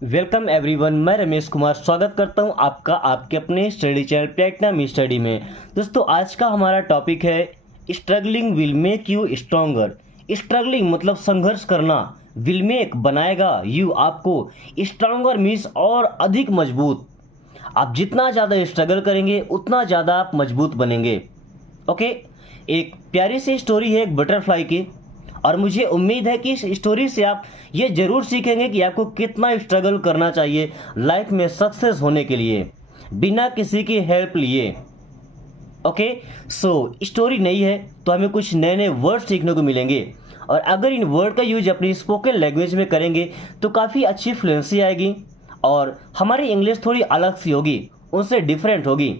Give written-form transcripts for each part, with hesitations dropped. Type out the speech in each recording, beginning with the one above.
Welcome everyone, मैं रमेश कुमार स्वागत करता हूं आपका आपके अपने स्टडी चैनल प्लेटिनम स्टडी में। दोस्तों, आज का हमारा टॉपिक है struggling will make you stronger. Struggling मतलब संघर्ष करना, विल मेक बनाएगा, यू आपको, स्ट्रॉन्गर मीन्स और अधिक मजबूत। आप जितना ज़्यादा स्ट्रगल करेंगे उतना ज़्यादा आप मजबूत बनेंगे। ओके, एक प्यारी सी स्टोरी है एक बटरफ्लाई की, और मुझे उम्मीद है कि इस स्टोरी से आप ये ज़रूर सीखेंगे कि आपको कितना स्ट्रगल करना चाहिए लाइफ में सक्सेस होने के लिए, बिना किसी की हेल्प लिए। ओके, सो स्टोरी नई है तो हमें कुछ नए नए वर्ड सीखने को मिलेंगे, और अगर इन वर्ड का यूज अपनी स्पोकन लैंग्वेज में करेंगे तो काफ़ी अच्छी फ्लुएंसी आएगी और हमारी इंग्लिश थोड़ी अलग सी होगी, उनसे डिफरेंट होगी।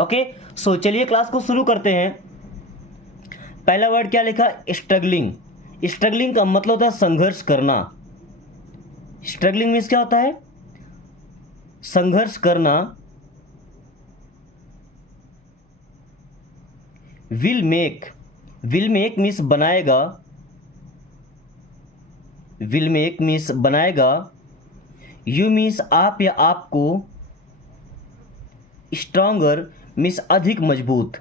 ओके, सो चलिए क्लास को शुरू करते हैं। पहला वर्ड क्या लिखा? स्ट्रगलिंग। स्ट्रगलिंग का मतलब होता है संघर्ष करना। स्ट्रगलिंग मीन्स क्या होता है? संघर्ष करना। Will make, will make means बनाएगा, विल मेक मीन्स बनाएगा, यू मीन्स आप या आपको, स्ट्रॉन्गर मीन्स अधिक मजबूत।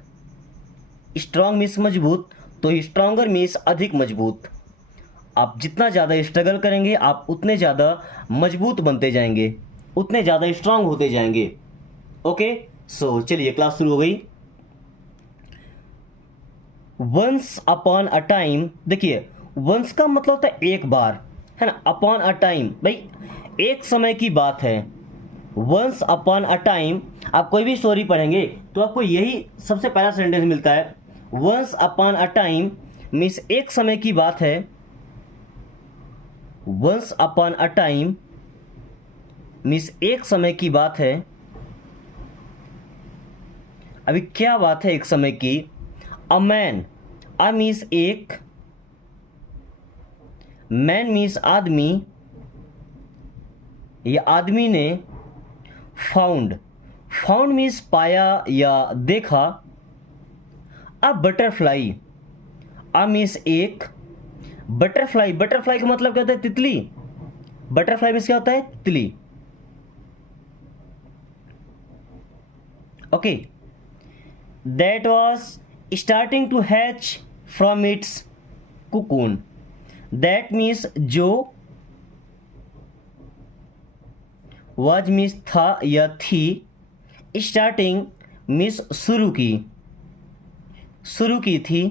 स्ट्रॉन्ग मीन्स मजबूत, तो स्ट्रॉन्गर मीन्स अधिक मजबूत। आप जितना ज़्यादा स्ट्रगल करेंगे आप उतने ज़्यादा मजबूत बनते जाएंगे, उतने ज़्यादा स्ट्रांग होते जाएंगे। ओके, सो चलिए क्लास शुरू हो गई। वंस अपॉन अ टाइम, देखिए वंस का मतलब होता है एक बार, है ना। अपॉन अ टाइम भाई एक समय की बात है। वंस अपॉन अ टाइम, आप कोई भी स्टोरी पढ़ेंगे तो आपको यही सबसे पहला सेंटेंस मिलता है। Once upon a time means एक समय की बात है। Once upon a time means एक समय की बात है। अभी क्या बात है एक समय की? अ मैन, अ मीन्स एक, मैन मीन्स आदमी, या आदमी ने, फाउंड, फाउंड मीन्स पाया या देखा। अ बटरफ्लाई, अ मीन्स एक, बटरफ्लाई, बटरफ्लाई का मतलब क्या होता है? तितली। बटरफ्लाई मीन्स क्या होता है? तितली। Okay, that was starting to hatch from its cocoon. That means जो, वाज मीन्स था या थी, स्टार्टिंग मीन्स शुरू की, शुरू की थी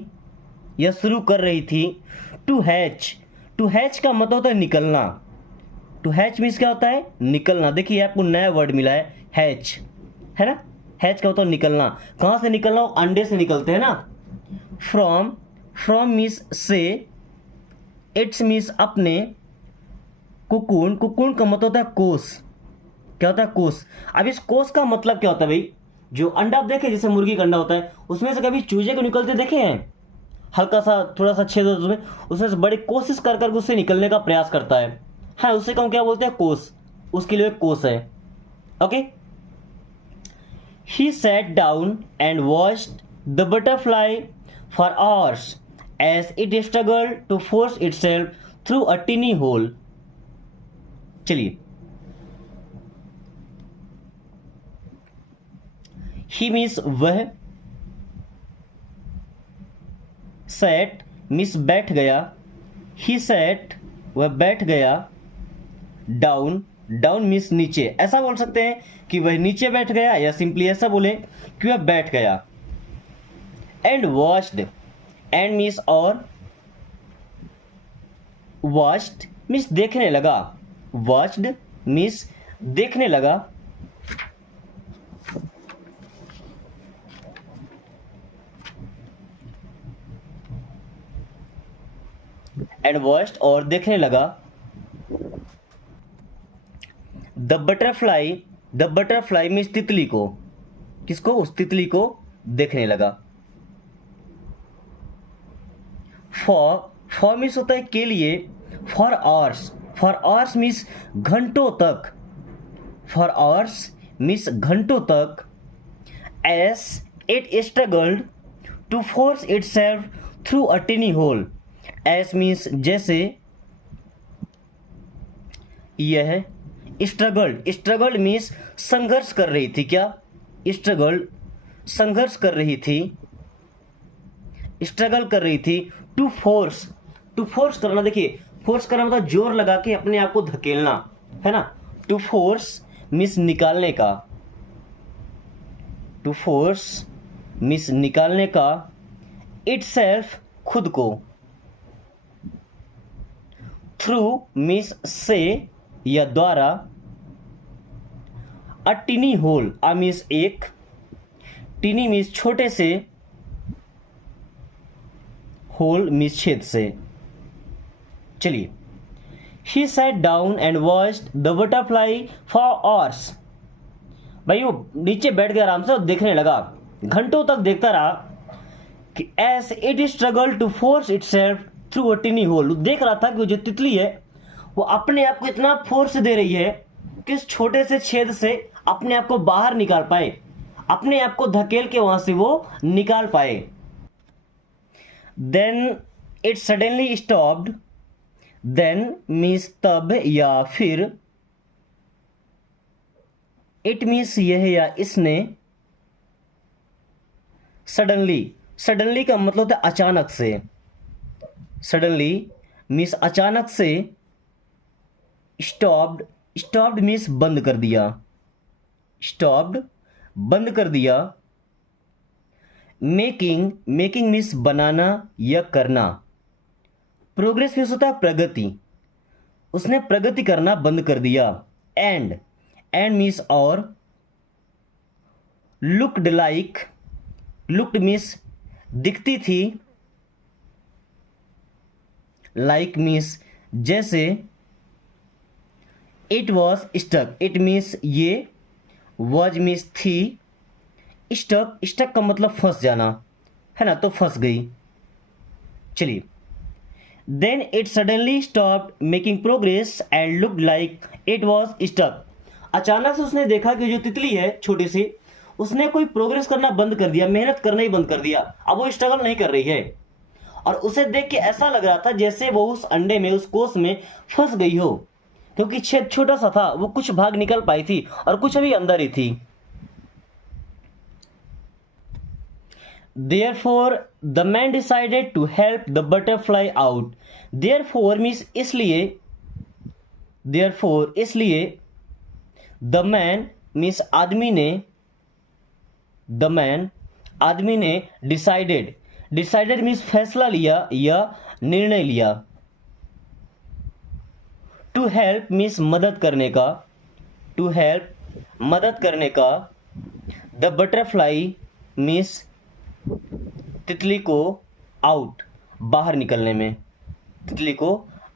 या शुरू कर रही थी। टू हैच, टू हैच का मतलब होता है निकलना। टू हैच मीन्स क्या होता है? निकलना। देखिए आपको नया वर्ड मिला है, हैच, है ना। हैच का होता है निकलना। कहाँ से निकलना? अंडे से निकलते हैं ना। फ्रॉम, फ्रॉम मीन्स से, इट्स मीन्स अपने, कुकून, कुकून का मतलब होता है कोस। क्या होता है? कोस। अब इस कोस का मतलब क्या होता है भाई? जो अंडा आप देखे, जैसे मुर्गी का अंडा होता है, उसमें से कभी चूजे को निकलते देखे हैं? हल्का सा थोड़ा सा छेद होता है उसमें से बड़ी कोशिश कर कर उससे निकलने का प्रयास करता है। हाँ, उससे कम क्या बोलते हैं? कोस। उसके लिए एक कोस है। Okay, he sat down and watched the butterfly for hours as it struggle to force itself through a tiny hole. चलिए, ही मीन्स वह, सैट मीन्स बैठ गया, ही सैट वह बैठ गया, डाउन, डाउन मीन्स नीचे। ऐसा बोल सकते हैं कि वह नीचे बैठ गया, या सिंपली ऐसा बोले कि वह बैठ गया। एंड वॉच्ड, एंड मीन्स और, वॉच्ड मीन्स देखने लगा, वॉच्ड मीन्स देखने लगा। एंड वॉच्ड और देखने लगा। The butterfly, the butterfly means तितली को, किसको? उस तितली को देखने लगा। फॉर मीन्स होता है के लिए, for hours, for hours means घंटों तक, फॉर आवर्स मीन्स घंटों तक। As it struggled to force itself through a tiny hole. As means जैसे, यह स्ट्रगल्ड, स्ट्रगल्ड मीन्स संघर्ष कर रही थी। क्या? स्ट्रगल्ड, संघर्ष कर रही थी, स्ट्रगल कर रही थी। टू फोर्स, टू फोर्स करना, देखिए फोर्स करना मतलब जोर लगा के अपने आप को धकेलना, है ना। टू फोर्स मीन्स निकालने का, टू फोर्स मीन्स निकालने का। इटसेल्फ खुद को। थ्रू मीन्स से या द्वारा। अ टिनी होल, आ मीन्स एक, टिनी मीन्स छोटे से, होल मीन्स छेद से। चलिए, ही sat down and watched the butterfly for hours. भाई वो नीचे बैठ गया आराम से और देखने लगा, घंटों तक देखता रहा कि as it struggle to force itself through a tiny hole. देख रहा था कि वो जो तितली है वो अपने आप को इतना फोर्स दे रही है कि इस छोटे से छेद से अपने आप को बाहर निकाल पाए, अपने आप को धकेल के वहां से वो निकाल पाए। Then it suddenly stopped, then means तब या फिर, इट मीन्स यह या इसने, सडनली, सडनली का मतलब होता है अचानक से, सडनली मीन्स अचानक से। स्टॉप्ड, स्टॉप्ड मीन्स बंद कर दिया, स्टॉप्ड बंद कर दिया। मेकिंग, मेकिंग मीन्स बनाना या करना। प्रोग्रेस मीन्स होता है प्रगति, उसने प्रगति करना बंद कर दिया। एंड, एंड मीन्स और। लुक्ड लाइक, लुक्ड मीन्स दिखती थी, लाइक मीन्स जैसे। It was stuck, it means ये, वॉज मीन्स थी, स्टक, स्टक का मतलब फंस जाना, है ना, तो फंस गई। चलिए, then it suddenly stopped making progress and looked like it was stuck. अचानक से उसने देखा कि जो तितली है छोटी सी, उसने कोई प्रोग्रेस करना बंद कर दिया, मेहनत करना ही बंद कर दिया, अब वो स्ट्रगल नहीं कर रही है। और उसे देख के ऐसा लग रहा था जैसे वो उस अंडे में, उस कोस में फंस गई हो, क्योंकि छेद छोटा सा था, वो कुछ भाग निकल पाई थी और कुछ अभी अंदर ही थी। Therefore the man decided to help the butterfly out. Therefore means इसलिए, therefore इसलिए। The man means आदमी ने, the man आदमी ने decided, decided means फैसला लिया या निर्णय लिया। To help means मदद करने का, to help मदद करने का। The butterfly means तितली को, आउट बाहर निकलने में, तितली को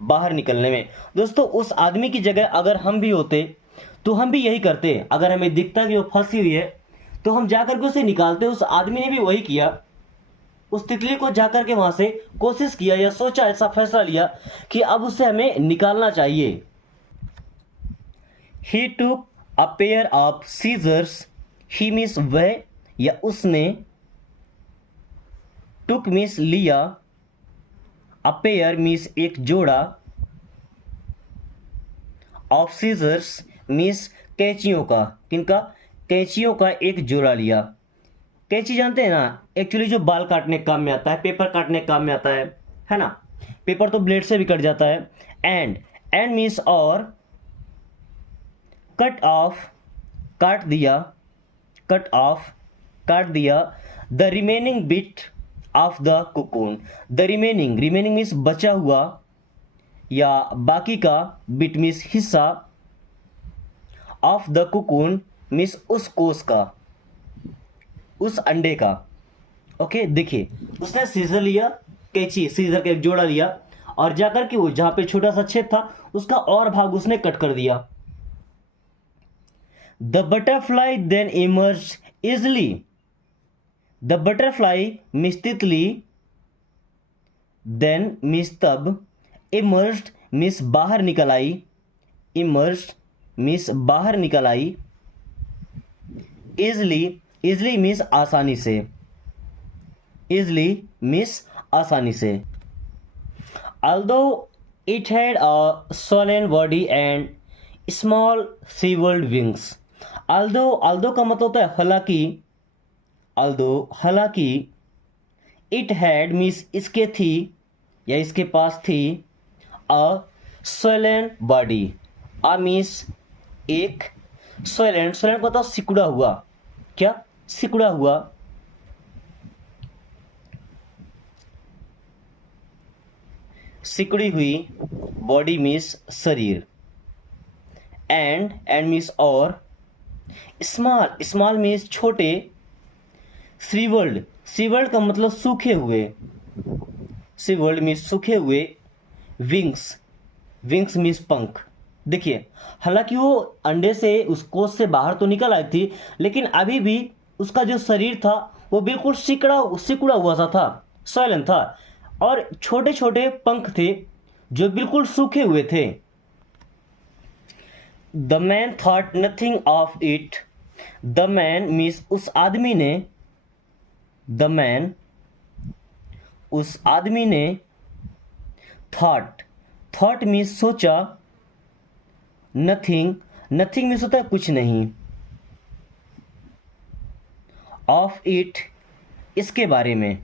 बाहर निकलने में। दोस्तों उस आदमी की जगह अगर हम भी होते तो हम भी यही करते। अगर हमें दिखता कि वो फंसी हुई है तो हम जाकर के उसे निकालते। उस आदमी ने भी वही किया, उस तितली को जाकर के वहां से कोशिश किया या सोचा, ऐसा फैसला लिया कि अब उसे हमें निकालना चाहिए। He took a pair of scissors, he means वह या उसने, टुक मीन्स लिया, अ पेयर मीन्स एक जोड़ा, ऑफ सीजर्स मीन्स कैंचियों का, किनका, कैंचियों का एक जोड़ा लिया। कैंची जानते हैं ना, एक्चुअली जो बाल काटने के काम में आता है, पेपर काटने के काम में आता है ना। पेपर तो ब्लेड से भी कट जाता है। एंड, एंड मीन्स और। कट ऑफ, काट दिया, कट ऑफ काट दिया। The remaining bit of the cocoon, the remaining, remaining means बचा हुआ या बाकी का, बिट मीन्स हिस्सा, ऑफ द कोकून मीन्स उस कोस का, उस अंडे का। ओके, देखिए उसने सीजर लिया, कैंची, सीजर का एक जोड़ा लिया और जाकर के वो जहां पे छोटा सा छेद था उसका और भाग उसने कट कर दिया। The butterfly then emerge easily, the butterfly means तितली, देन मीन्स तब, इमर्ज्ड मीन्स बाहर निकल आई, इमर्ज्ड मीन्स बाहर निकल आई। इजली, इजली मीन्स आसानी से, इजली मीन्स आसानी से। Although it had a swollen body and small seaward wings. Aldous का मतलब होता है हालांकि, हालांकि इट हैड मीन्स इसके थी या इसके पास थी, अ स्वैलन बॉडी, अ मीन्स एक, स्वैलन का मतलब सिकुड़ा हुआ, क्या सिकुड़ा हुआ, सिकुड़ी हुई, बॉडी मीन्स शरीर, एंड मीन्स और, स्मॉल मीन्स छोटे, श्रीवर्ल्ड का मतलब सूखे हुए, श्रीवर्ल्ड मीन्स सूखे हुए, विंग्स मीन्स पंख। देखिए, हालांकि वो अंडे से उस कोष से बाहर तो निकल आई थी, लेकिन अभी भी उसका जो शरीर था वो बिल्कुल सिकुड़ा हुआ सा था, सॉइलन था, और छोटे छोटे पंख थे जो बिल्कुल सूखे हुए थे। The man thought nothing of it, the man means उस आदमी ने, द मैन उस आदमी ने, थॉट मीन्स सोचा, नथिंग मीन्स होता है कुछ नहीं, ऑफ इट इसके बारे में,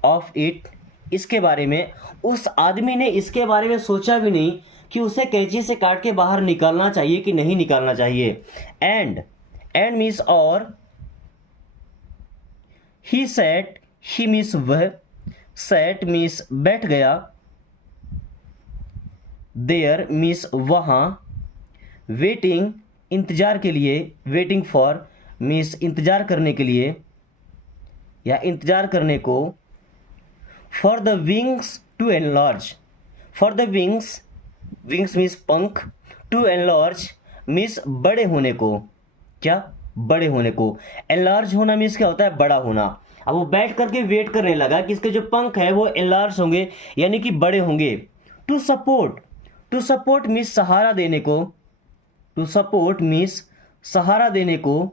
ऑफ इट इसके बारे में, उस आदमी ने इसके बारे में सोचा भी नहीं कि उसे कैंची से काट के बाहर निकालना चाहिए कि नहीं निकालना चाहिए। एंड मीन्स और, ही सैट, ही मीन्स वह, सैट मीन्स बैठ गया, देयर मीन्स वहाँ, वेटिंग इंतजार के लिए, वेटिंग फॉर मीन्स इंतजार करने के लिए या इंतजार करने को, for the wings to enlarge, for the wings means पंख, टू एनलार्ज मीन्स बड़े होने को, क्या बड़े होने को, एनलार्ज होना मीन्स क्या होता है, बड़ा होना। अब वो बैठ करके वेट करने लगा कि इसके जो पंख है वो एनलार्ज होंगे यानी कि बड़े होंगे। टू सपोर्ट मीन्स सहारा देने को, टू सपोर्ट मीन्स सहारा देने को,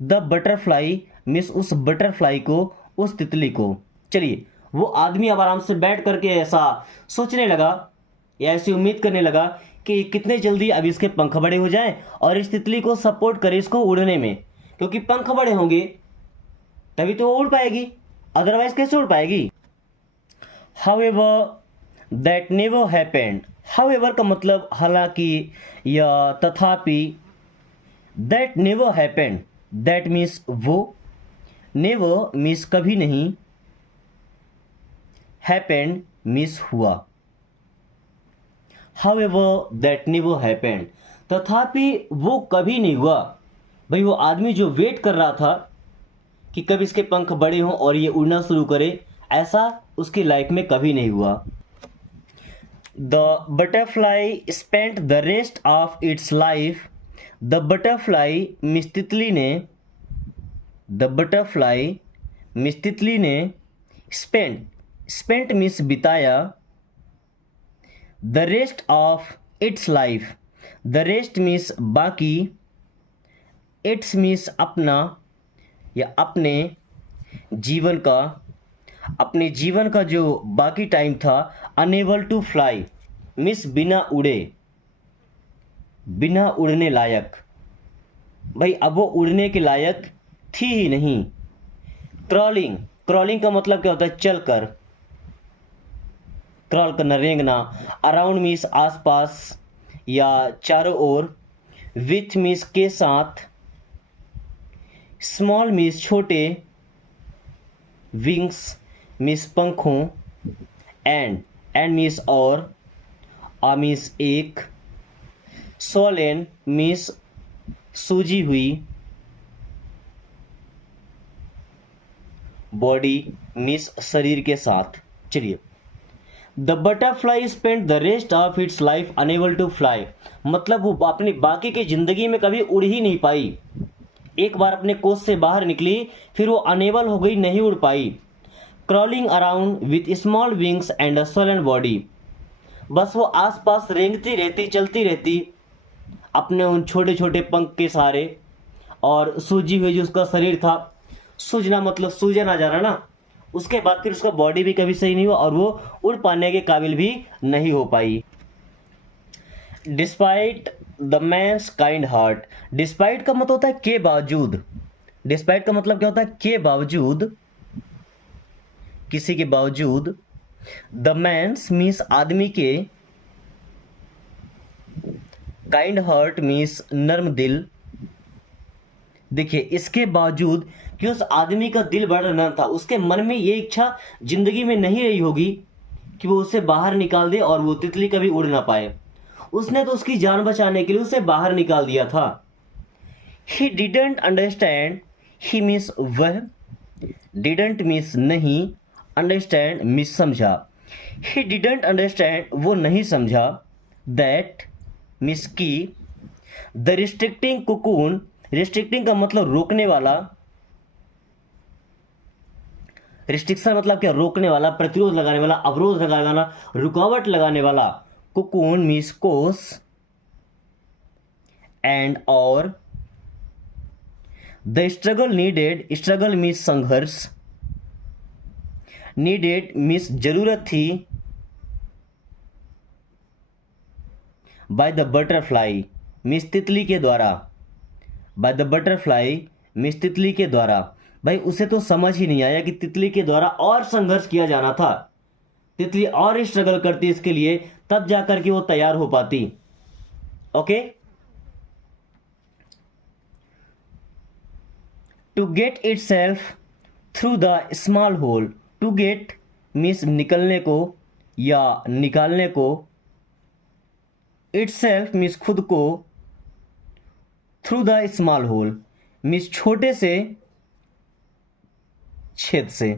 द बटरफ्लाई मीन्स उस बटरफ्लाई को, उस तितली को। चलिए, वो आदमी अब आराम से बैठ करके ऐसा सोचने लगा या ऐसी उम्मीद करने लगा कि कितने जल्दी अब इसके पंख बड़े हो जाएं और इस तितली को सपोर्ट करे इसको उड़ने में, क्योंकि पंख बड़े होंगे तभी तो वो उड़ पाएगी, अदरवाइज कैसे उड़ पाएगी। However that never happened, however का मतलब हालांकि या तथापि, that never happened, that means वो, नेवर मीन्स कभी नहीं, हैपेंड मीन्स हुआ। हाउएवर दैट नेवर हैपेंड, तथापि वो कभी नहीं हुआ। भाई वो आदमी जो वेट कर रहा था कि कब इसके पंख बड़े हों और ये उड़ना शुरू करे, ऐसा उसकी लाइफ में कभी नहीं हुआ। The butterfly spent the rest of its life, the butterfly miss तितली ने, द बटरफ्लाई मिस तितली ने, स्पेंट मीन्स बिताया, the rest of its life, the rest means बाकी, इट्स मीन्स अपना या अपने जीवन का, अपने जीवन का जो बाकी टाइम था, अनेबल टू फ्लाई मीन्स बिना उड़े, बिना उड़ने लायक। भाई अब वो उड़ने के लायक थी ही नहीं। क्रॉलिंग का मतलब क्या होता है, चल कर, क्रॉल करना, रेंगना। अराउंड मीन्स आसपास या चारों ओर, विथ मीन्स के साथ, स्मॉल मीन्स छोटे, विंग्स मीन्स पंखों, एंड मीन्स और, आ मीन्स एक, सोलेन मीन्स सूजी हुई, बॉडी मीन्स शरीर के साथ। चलिए, the butterfly spend the rest of its life unable to fly, मतलब वो अपनी बाकी की जिंदगी में कभी उड़ ही नहीं पाई। एक बार अपने कोष से बाहर निकली फिर वो अनेबल हो गई, नहीं उड़ पाई। Crawling around with small wings and a swollen body, बस वो आसपास रेंगती रहती, चलती रहती अपने उन छोटे छोटे पंख के सहारे, और सूजी हुई जो उसका शरीर था, सूजना मतलब सूजन आ जाना ना, उसके बाद फिर उसका बॉडी भी कभी सही नहीं हुआ और वो उड़ पाने के काबिल भी नहीं हो पाई। Despite the man's kind heart. Despite का मतलब होता है के बावजूद। डिस्पाइट का मतलब क्या होता है? के बावजूद, किसी के बावजूद। द मैन्स मीन्स आदमी के, काइंड हार्ट मीन्स नर्म दिल। देखिए, इसके बावजूद कि उस आदमी का दिल बड़ा नर्म था, उसके मन में ये इच्छा जिंदगी में नहीं रही होगी कि वो उसे बाहर निकाल दे और वो तितली कभी उड़ ना पाए। उसने तो उसकी जान बचाने के लिए उसे बाहर निकाल दिया था। He didn't understand, he means वह, डिडंट मीन्स नहीं, अंडरस्टैंड मीन्स समझा। ही डिडंट अंडरस्टैंड, वो नहीं समझा। दैट मीन्स की, द रिस्ट्रिक्टिंग कुकून, रिस्ट्रिक्टिंग का मतलब रोकने वाला, रिस्ट्रिक्शन मतलब क्या? रोकने वाला, प्रतिरोध लगाने वाला, अवरोध लगाने वाला, रुकावट लगाने वाला। कुकून मीन्स कोस, एंड और the struggle needed, struggle means संघर्ष, नीडेड मीन्स जरूरत थी, बाय द बटरफ्लाई मीन्स तितली के द्वारा, बाय द बटरफ्लाई मीन्स तितली के द्वारा। भाई उसे तो समझ ही नहीं आया कि तितली के द्वारा और संघर्ष किया जाना था, तितली और स्ट्रगल करती इसके लिए, तब जाकर के वो तैयार हो पाती। Okay, to get itself through the small hole. To get means निकलने को या निकालने को, इट सेल्फ मीन्स खुद को, through the small hole means छोटे से छेद से,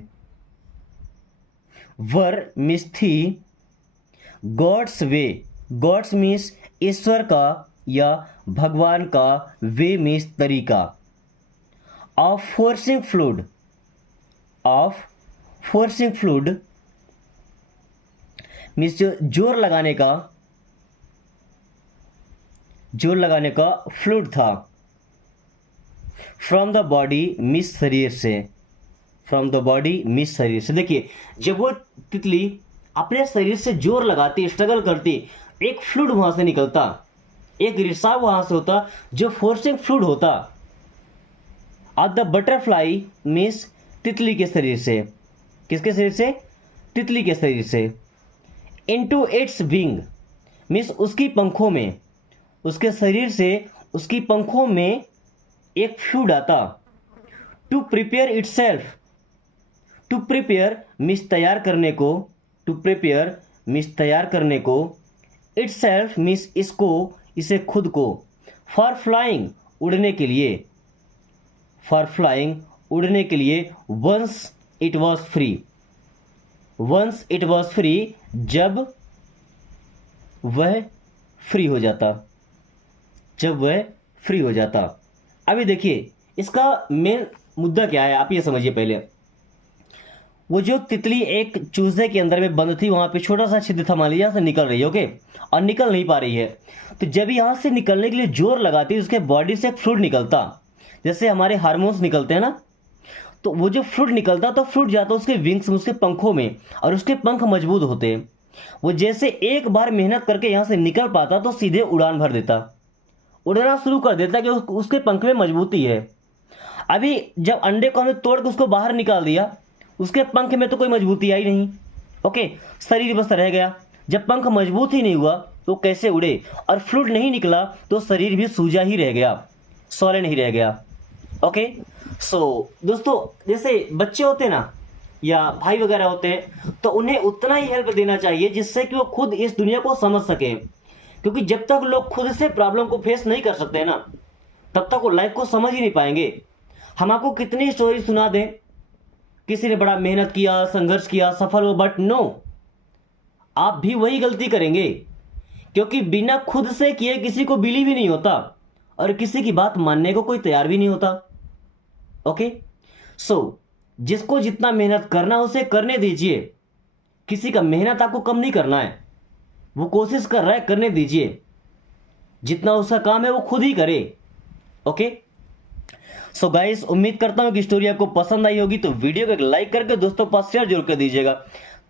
वर मीन्स थी, गॉड्स वे, गॉड्स मीन्स ईश्वर का या भगवान का, वे मीन्स तरीका। Of forcing fluid, of forcing fluid means जो जोर लगाने का, जोर लगाने का फ्लूड था। फ्रॉम द बॉडी मीन्स शरीर से, फ्रॉम द बॉडी मीन्स शरीर से। देखिए, जब वो तितली अपने शरीर से जोर लगाती, स्ट्रगल करती, एक फ्लूड वहां से निकलता, एक रिसाव वहां से होता जो फोर्सिंग फ्लूड होता। और द बटरफ्लाई मीन्स तितली के शरीर से, किसके शरीर से? तितली के शरीर से। इनटू इट्स विंग मीन्स उसकी पंखों में, उसके शरीर से उसकी पंखों में एक फ्लूड आता। To prepare itself, to prepare means तैयार करने को, टू प्रिपेयर मीन्स तैयार करने को, इट सेल्फ मीन्स इसको, इसे खुद को, फॉर फ्लाइंग उड़ने के लिए, फॉर फ्लाइंग उड़ने के लिए। Once it was free, once it was free जब वह फ्री हो जाता, जब वह फ्री हो जाता। अभी देखिए, इसका मेन मुद्दा क्या है आप ये समझिए। पहले वो जो तितली एक चूजे के अंदर में बंद थी, वहां पे छोटा सा छिद्र था, मान लीजिए से निकल रही है, ओके, और निकल नहीं पा रही है। तो जब यहां से निकलने के लिए जोर लगाती है, उसके बॉडी से एक फ्लूइड निकलता, जैसे हमारे हार्मोन्स निकलते हैं ना, तो वो जो फ्लूइड निकलता तो फ्लूइड जाता उसके विंग्स में, उसके पंखों में, और उसके पंख मजबूत होते हैं। वो जैसे एक बार मेहनत करके यहां से निकल पाता तो सीधे उड़ान भर देता, उड़ना शुरू कर देता कि उसके पंख में मजबूती है। अभी जब अंडे को हमने तोड़ के उसको बाहर निकाल दिया, उसके पंख में तो कोई मजबूती आई नहीं, ओके, शरीर बस रह गया। जब पंख मजबूत ही नहीं हुआ तो कैसे उड़े, और फ्लूइड नहीं निकला तो शरीर भी सूजा ही रह गया, सॉलिड नहीं रह गया। ओके, सो दोस्तों, जैसे बच्चे होते हैं ना, या भाई वगैरह होते हैं, तो उन्हें उतना ही हेल्प देना चाहिए जिससे कि वो खुद इस दुनिया को समझ सकें। क्योंकि जब तक लोग खुद से प्रॉब्लम को फेस नहीं कर सकते ना, तब तक वो लाइफ को समझ ही नहीं पाएंगे। हम आपको कितनी स्टोरी सुना दें, किसी ने बड़ा मेहनत किया, संघर्ष किया, सफल हो, बट नो, आप भी वही गलती करेंगे, क्योंकि बिना खुद से किए किसी को बिलीव ही नहीं होता, और किसी की बात मानने को कोई तैयार भी नहीं होता। ओके, सो जिसको जितना मेहनत करना उसे करने दीजिए, किसी का मेहनत आपको कम नहीं करना है, वो कोशिश कर रहा है, करने दीजिए, जितना उसका काम है वो खुद ही करे। ओके, सो गाइस, उम्मीद करता हूं कि स्टोरी आपको पसंद आई होगी, तो वीडियो को एक लाइक करके दोस्तों पास शेयर जरूर कर दीजिएगा,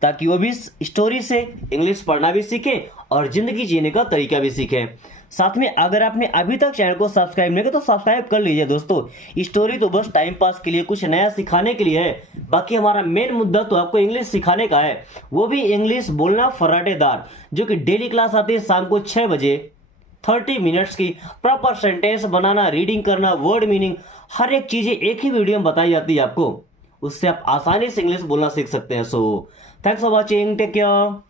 ताकि वो भी स्टोरी से इंग्लिश पढ़ना भी सीखें और ज़िंदगी जीने का तरीका भी सीखें। साथ में अगर आपने अभी तक चैनल को सब्सक्राइब नहीं किया तो सब्सक्राइब कर लीजिए दोस्तों। स्टोरी तो बस टाइम पास के लिए, कुछ नया सिखाने के लिए है, बाकी हमारा मेन मुद्दा तो आपको इंग्लिश सिखाने का है, वो भी इंग्लिश बोलना फर्राटेदार, जो कि डेली क्लास आती है शाम को 6 बजे। 30 मिनट्स की प्रॉपर सेंटेंस बनाना, रीडिंग करना, वर्ड मीनिंग, हर एक चीज़ें एक ही वीडियो में बताई जाती है आपको। उससे आप आसानी से इंग्लिश बोलना सीख सकते हैं। So thanks for watching, take care.